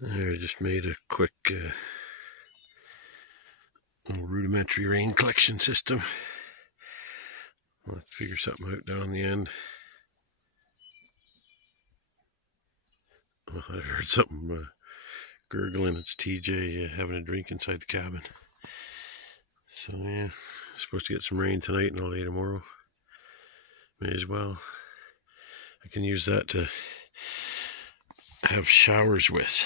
There, I just made a quick little rudimentary rain collection system. I'll have to figure something out down the end. Oh, I heard something gurgling. It's TJ having a drink inside the cabin. So yeah, supposed to get some rain tonight and all day tomorrow. May as well. I can use that to have showers with,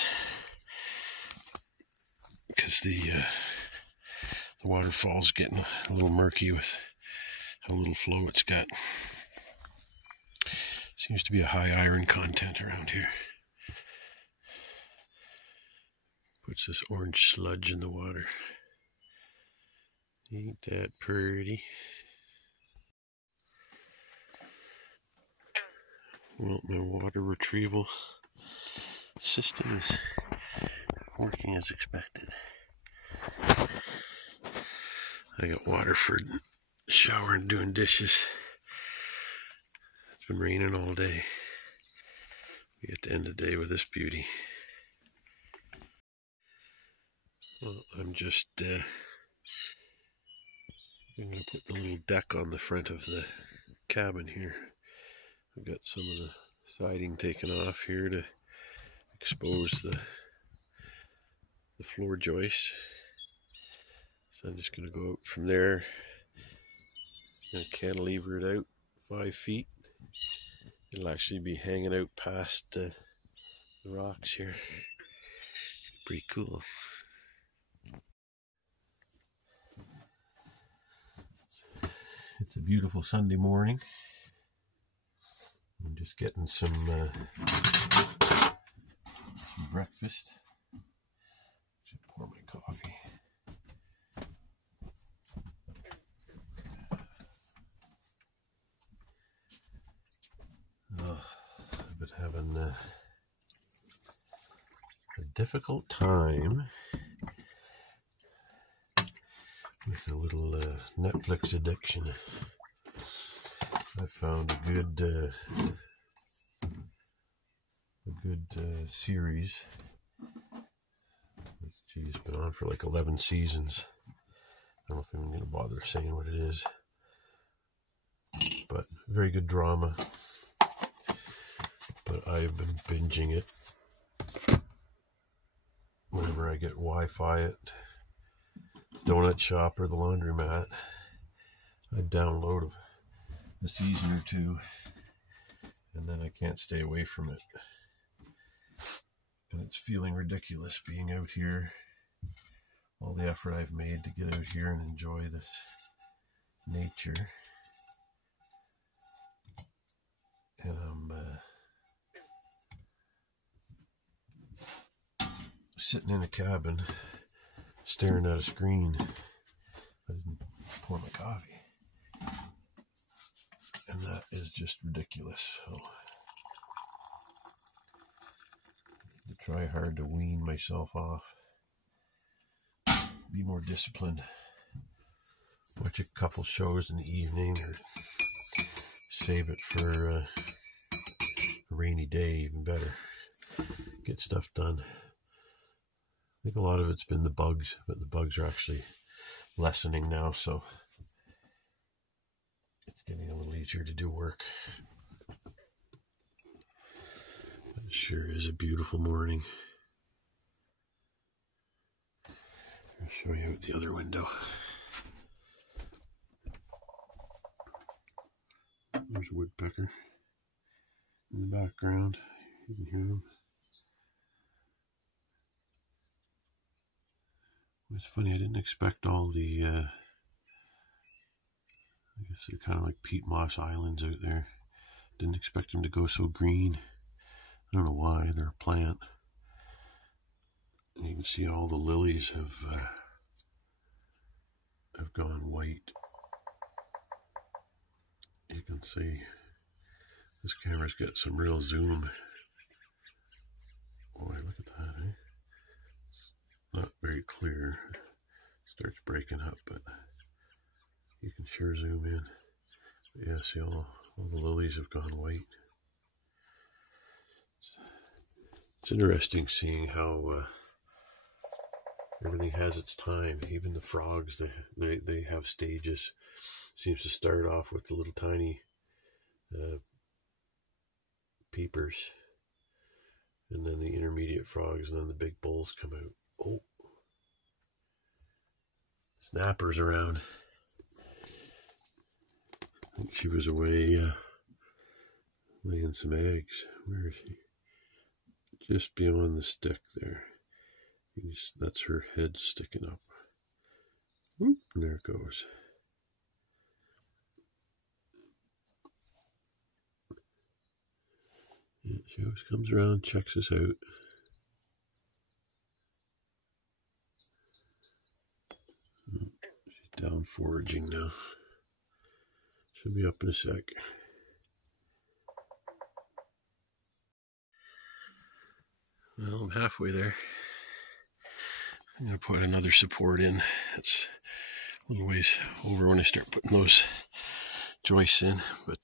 because the waterfall's getting a little murky with how little flow it's got. Seems to be a high iron content around here. Puts this orange sludge in the water. Ain't that pretty? Well, my water retrieval system is working as expected. I got water for showering and doing dishes. It's been raining all day. We get to end the day with this beauty. Well, I'm just I'm going to put the little deck on the front of the cabin here. I've got some of the siding taken off here to expose the floor joist. So I'm just going to go out from there and cantilever it out 5 feet. It'll actually be hanging out past the rocks here. Pretty cool. It's a beautiful Sunday morning. I'm just getting some breakfast. Should pour my coffee. Oh, I've been having a difficult time with a little Netflix addiction. I found a good series. It's been on for like 11 seasons. I don't know if I'm going to bother saying what it is, but very good drama. But I've been binging it whenever I get Wi-Fi at Donut Shop or the laundromat. I download a season or two, and then I can't stay away from it. And it's feeling ridiculous being out here. All the effort I've made to get out here and enjoy this nature. And I'm sitting in a cabin staring at a screen. I didn't pour my coffee. And that is just ridiculous. So I need to try hard to wean myself off. Be more disciplined. Watch a couple shows in the evening, or save it for a rainy day, even better. Get stuff done. I think a lot of it's been the bugs, but the bugs are actually lessening now, so it's getting a little easier to do work. It sure is a beautiful morning. I'll show you out the other window. There's a woodpecker in the background. You can hear him. It's funny, I didn't expect all the, I guess they're kind of like peat moss islands out there. Didn't expect them to go so green. I don't know why, they're a plant. And you can see all the lilies have gone white. You can see this camera's got some real zoom. Boy, look at that, eh? Not very clear. It starts breaking up, but you can sure zoom in. But yeah, see all the lilies have gone white. It's interesting seeing how everything has its time. Even the frogs, they have stages. Seems to start off with the little tiny peepers, and then the intermediate frogs, and then the big bulls come out. Oh, snapper's around. I think she was away laying some eggs. Where is she? Just beyond the stick there. That's her head sticking up. Whoop, and there it goes. Yeah, she always comes around, checks us out. She's down foraging now. She'll be up in a sec. Well, I'm halfway there. I'm going to put another support in. It's a little ways over when I start putting those joists in. But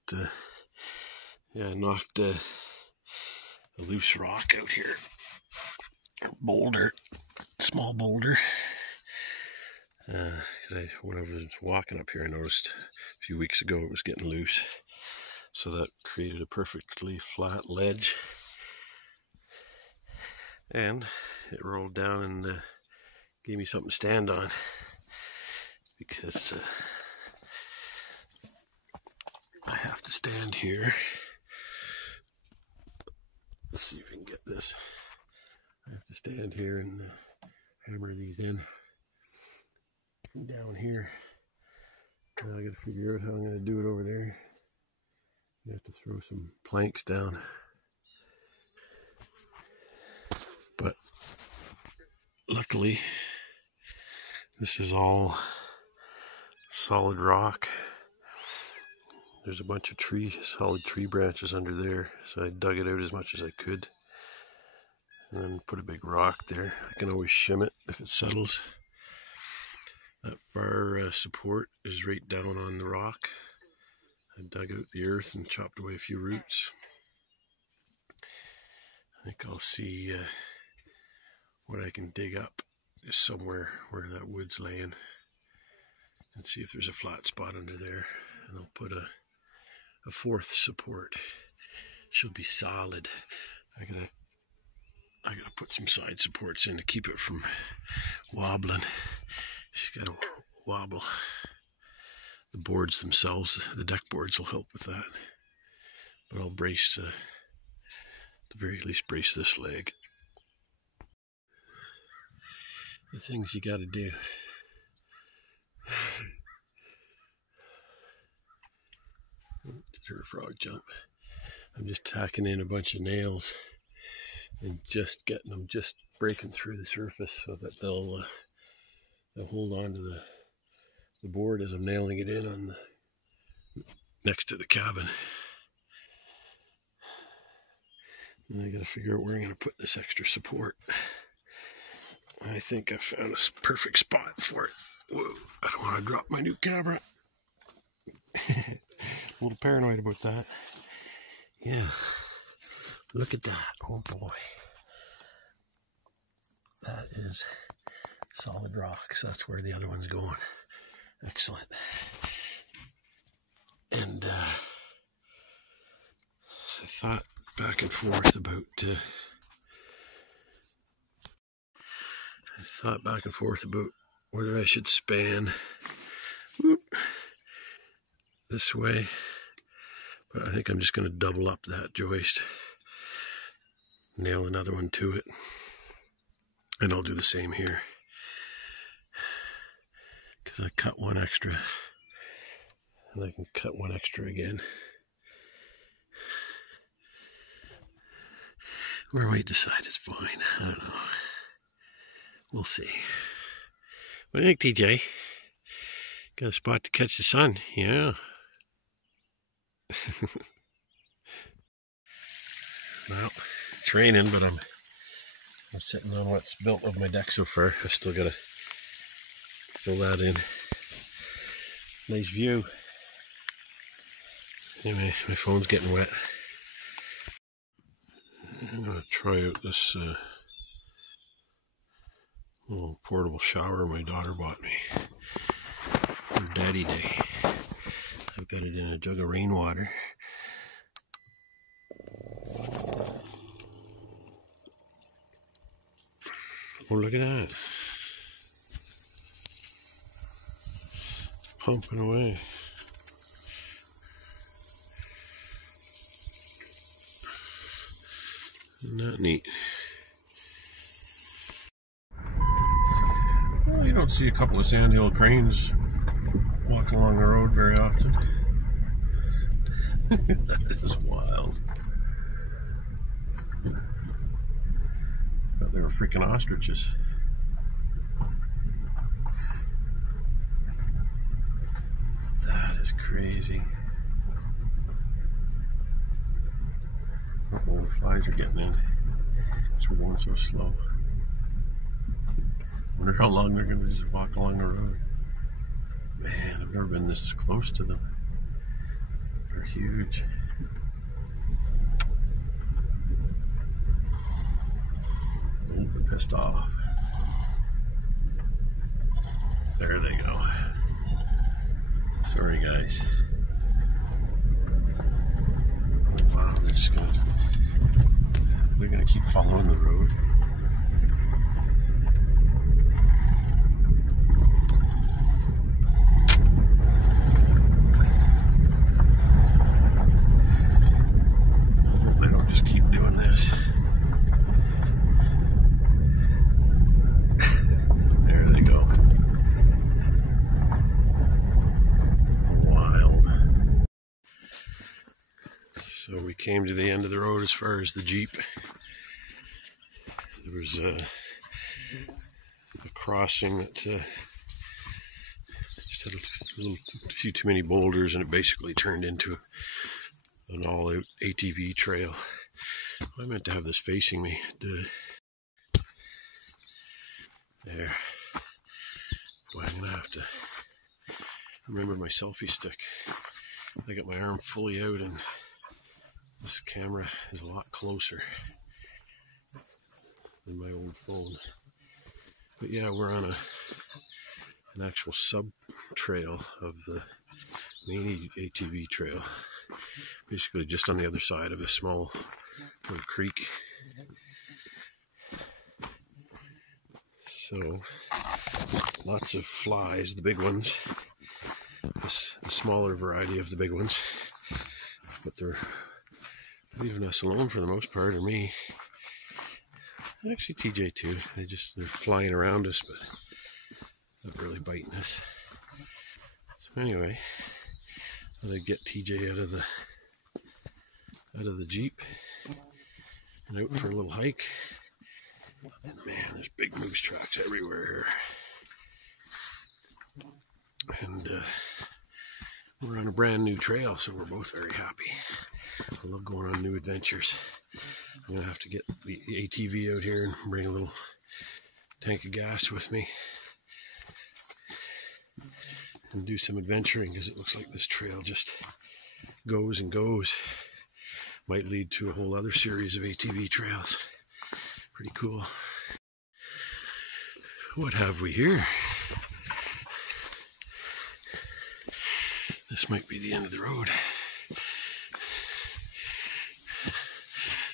yeah, I knocked a loose rock out here. A boulder. Small boulder. Because when I was walking up here, I noticed a few weeks ago it was getting loose. So that created a perfectly flat ledge. And it rolled down and gave me something to stand on, because I have to stand here. Let's see if we can get this. I have to stand here and hammer these in from down here. Now I got to figure out how I'm going to do it over there. I have to throw some planks down. But luckily, this is all solid rock. There's a bunch of solid tree branches under there, so I dug it out as much as I could. And then put a big rock there. I can always shim it if it settles. That far support is right down on the rock. I dug out the earth and chopped away a few roots. I think I'll see what I can dig up just somewhere where that wood's laying, and see if there's a flat spot under there, and I'll put a fourth support. She'll be solid. I gotta put some side supports in to keep it from wobbling. She's gotta wobble. The boards themselves, the deck boards, will help with that. But I'll brace, at the very least, brace this leg. The things you gotta do. Just heard a frog jump. I'm just tacking in a bunch of nails and just getting them just breaking through the surface so that they'll hold on to the board as I'm nailing it in on next to the cabin. And I gotta figure out where I'm gonna put this extra support. I think I found a perfect spot for it. Whoa, I don't want to drop my new camera. A little paranoid about that. Yeah, look at that. Oh boy. That is solid rock, so that's where the other one's going. Excellent. And I thought back and forth about whether I should span this way, but I think I'm just going to double up that joist, nail another one to it, and I'll do the same here, because I cut one extra and I can cut one extra again, or I might decide it's fine. I don't know. We'll see. What do you think, TJ? Got a spot to catch the sun? Yeah. Well, it's raining, but I'm sitting on what's built of my deck so far. I still gotta fill that in. Nice view. Anyway, my phone's getting wet. I'm going to try out this little portable shower my daughter bought me for Daddy Day. I've got it in a jug of rainwater. Oh, look at that. Pumping away. Isn't that neat? Well, you don't see a couple of sandhill cranes walking along the road very often. That is wild. Thought they were freaking ostriches. That is crazy. Oh, the flies are getting in. Because we're going so slow. Wonder how long they're going to just walk along the road. Man, I've never been this close to them. They're huge. Oh, they're pissed off. There they go. Sorry, guys. Oh, wow, they're gonna keep following the road. I hope they don't just keep doing this. There they go. Wild. So we came to the end of the road as far as the Jeep. There was a crossing that just had a few too many boulders, and it basically turned into an all-out ATV trail. I meant to have this facing me. There. Boy, I'm gonna have to remember my selfie stick. I got my arm fully out, and this camera is a lot closer than my old phone. But yeah, we're on an actual sub trail of the main ATV trail, basically just on the other side of a small little creek. So lots of flies, the big ones, the smaller variety of the big ones, but they're leaving us alone for the most part, or me. Actually TJ too. They're flying around us, but not really biting us. So anyway, I thought I'd get TJ out of the Jeep and out for a little hike. And man, there's big moose tracks everywhere here. And we're on a brand new trail, so we're both very happy. I love going on new adventures. I'm gonna have to get the ATV out here and bring a little tank of gas with me and do some adventuring, because it looks like this trail just goes and goes. Might lead to a whole other series of ATV trails. Pretty cool. What have we here? This might be the end of the road.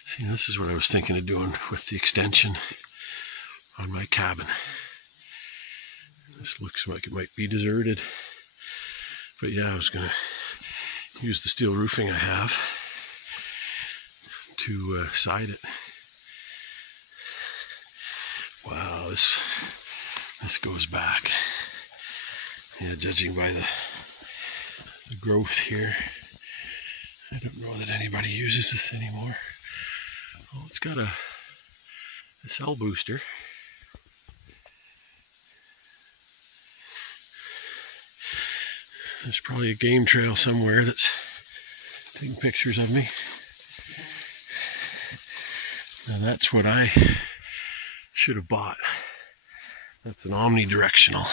See, this is what I was thinking of doing with the extension on my cabin. This looks like it might be deserted. But yeah, I was going to use the steel roofing I have to side it. Wow, this goes back. Yeah, judging by the growth here, I don't know that anybody uses this anymore. Oh, it's got a cell booster. There's probably a game trail somewhere that's taking pictures of me. Now that's what I should have bought. That's an omnidirectional.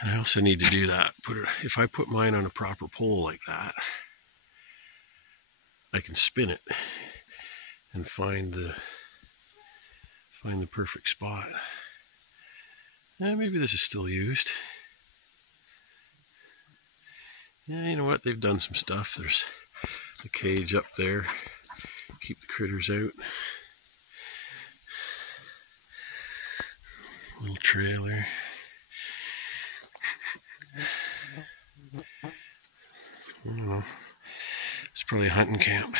And I I also need to do that. If I put mine on a proper pole like that, I can spin it and find the perfect spot. Maybe this is still used. Yeah, you know what? They've done some stuff. There's the cage up there. Keep the critters out. Little trailer. I don't know. It's probably a hunting camp.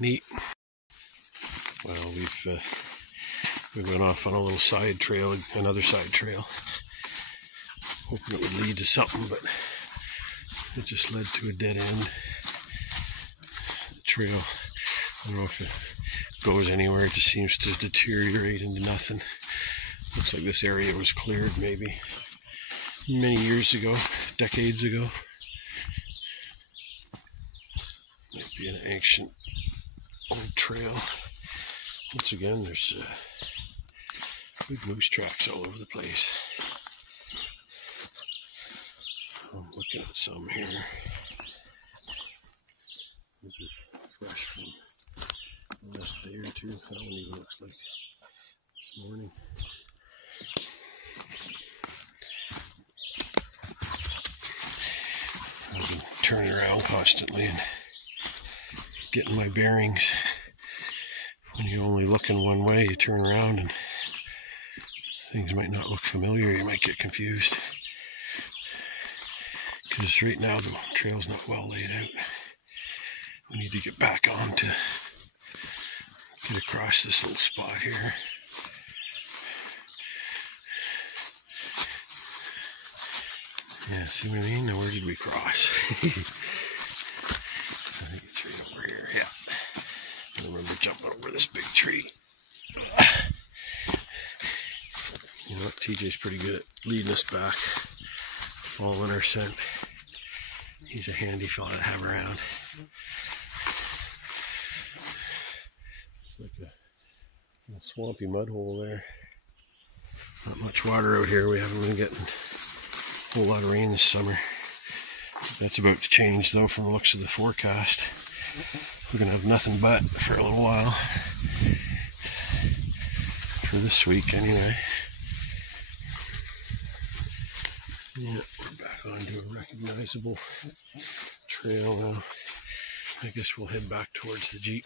Neat. Well, we went off on a little side trail, another side trail. Hoping it would lead to something, but it just led to a dead end. The trail, I don't know if it goes anywhere, it just seems to deteriorate into nothing. Looks like this area was cleared maybe many years ago, decades ago. Might be an ancient old trail. Once again, there's big moose tracks all over the place. I'm looking at some here. These are fresh from the last day or two. That one even looks like this morning. I've been turning around constantly and getting my bearings. When you're only looking one way, you turn around and things might not look familiar. You might get confused. Because right now the trail's not well laid out. We need to get back on to get across this little spot here. Yeah, see what I mean? Now where did we cross? I think it's right over here, yeah. I remember jumping over this big tree. You know what, TJ's pretty good at leading us back, following our scent. He's a handy fella to have around. It's like a swampy mud hole there. Not much water out here. We haven't been getting a whole lot of rain this summer. That's about to change though from the looks of the forecast. We're going to have nothing but for a little while. For this week anyway. Yeah, we're back onto a recognizable trail now. I guess we'll head back towards the Jeep.